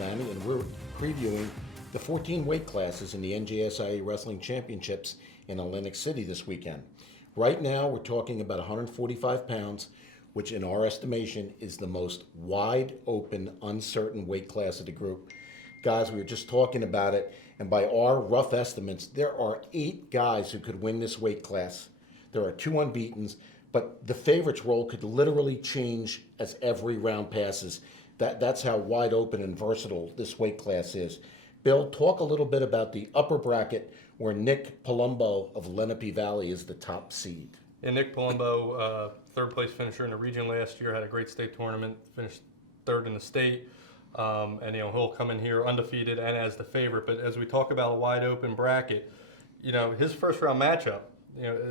Lanni, and we're previewing the 14 weight classes in the NJSIAA Wrestling Championships in Atlantic City this weekend. Right now, we're talking about 145 pounds, which in our estimation is the most wide open, uncertain weight class of the group. Guys, we were just talking about it, and by our rough estimates, there are 8 guys who could win this weight class. There are 2 unbeatens, but the favorites role could literally change as every round passes. That's how wide open and versatile this weight class is. Bill, talk a little bit about the upper bracket where Nick Palumbo of Lenape Valley is the top seed. And Nick Palumbo, third place finisher in the region last year, had a great state tournament, finished third in the state. And he'll come in here undefeated and as the favorite. But as we talk about a wide open bracket, his first round matchup,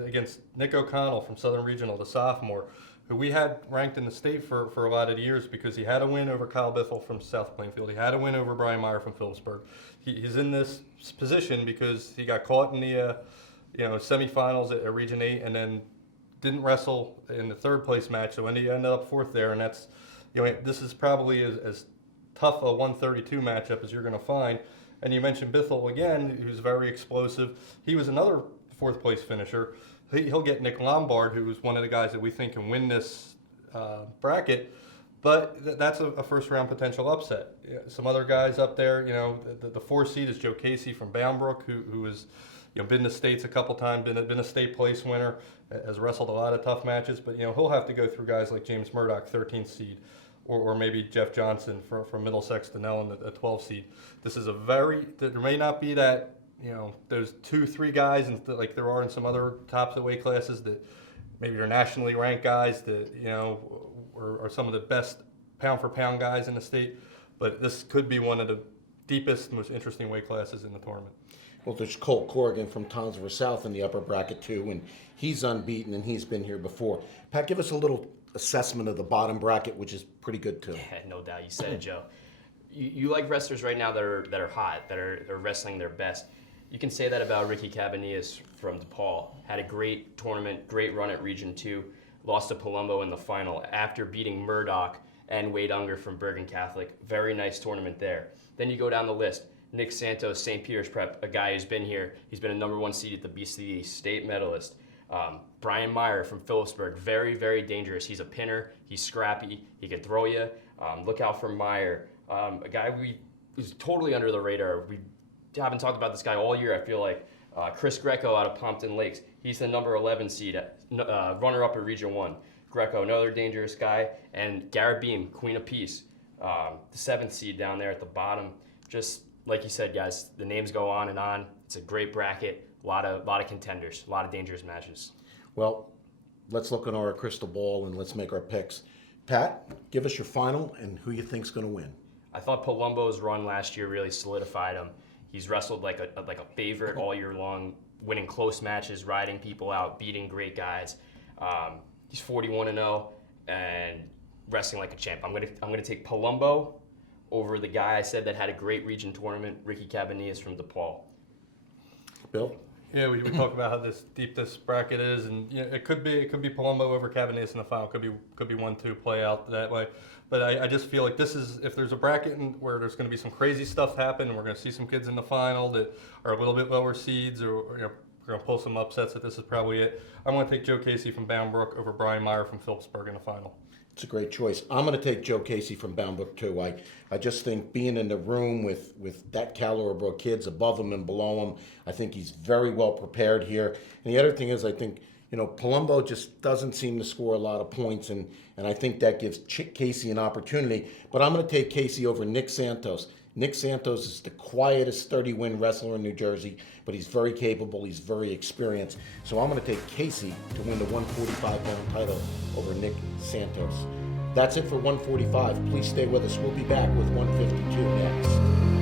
against Nick O'Connell from Southern Regional, the sophomore, who we had ranked in the state for a lot of years because he had a win over Kyle Bithell from South Plainfield. He had a win over Brian Meyer from Phillipsburg. He's in this position because he got caught in the semifinals at Region 8 and then didn't wrestle in the third place match, so he ended up fourth there. And that's, this is probably as tough a 132 matchup as you're going to find. And you mentioned Bithell again, who's very explosive. He was another fourth place finisher. He'll get Nick Lombard, who's one of the guys that we think can win this bracket, but that's a first round potential upset. Some other guys up there, the 4 seed is Joe Casey from Boundbrook, who has been to states a couple times, been a state place winner, has wrestled a lot of tough matches, but he'll have to go through guys like James Murdoch, 13th seed, or maybe Jeff Johnson from Middlesex Denellen, the 12th seed. This is there may not be that, those 2-3 guys like there are in some other tops of weight classes that maybe are nationally ranked guys that, are some of the best pound for pound guys in the state. But this could be one of the deepest, most interesting weight classes in the tournament. Well, there's Colt Corrigan from Townsville South in the upper bracket too, and he's unbeaten and he's been here before. Pat, give us a little assessment of the bottom bracket, which is pretty good too. Yeah, no doubt. You said it, Joe. You like wrestlers right now that are hot, that are wrestling their best. You can say that about Ricky Cabanillas from DePaul. Had a great tournament, great run at Region 2, lost to Palumbo in the final after beating Murdoch and Wade Unger from Bergen Catholic. Very nice tournament there. Then you go down the list. Nick Santos, St. Peter's Prep, a guy who's been here. He's been a #1 seed at the BCE, state medalist. Brian Meyer from Phillipsburg, very, very dangerous. He's a pinner. He's scrappy. He can throw you. Look out for Meyer. A guy who's totally under the radar. We haven't talked about this guy all year, I feel like. Chris Greco out of Pompton Lakes. He's the #11 seed, runner-up at Region 1. Greco, another dangerous guy. And Garrett Beam, Queen of Peace, the 7th seed down there at the bottom. Just like you said, guys, the names go on and on. It's a great bracket, a lot of contenders, a lot of dangerous matches. Well, let's look in our crystal ball and let's make our picks. Pat, give us your final and who you think's going to win. I thought Palumbo's run last year really solidified him. He's wrestled like a favorite all year long, winning close matches, riding people out, beating great guys. He's 41-0 and wrestling like a champ. I'm gonna take Palumbo over the guy I said that had a great region tournament, Ricky Cabanillas from DePaul. Bill? Yeah, we talk about how deep this bracket is, and it could be Palumbo over Cabanillas in the final. Could be 1-2 play out that way. But I just feel like this is, if there's a bracket where there's going to be some crazy stuff happen, and we're going to see some kids in the final that are a little bit lower seeds, or we're going to pull some upsets, that this is probably it. I'm going to take Joe Casey from Boundbrook over Brian Meyer from Phillipsburg in the final. It's a great choice. I'm going to take Joe Casey from Boundbrook too. I just think being in the room with that caliber of kids above him and below him, I think he's very well prepared here. And the other thing is, I think, Palumbo just doesn't seem to score a lot of points, and I think that gives Casey an opportunity. But I'm going to take Casey over Nick Santos. Nick Santos is the quietest 30-win wrestler in New Jersey, but he's very capable, he's very experienced. So I'm going to take Casey to win the 145-pound title over Nick Santos. That's it for 145. Please stay with us. We'll be back with 152 next.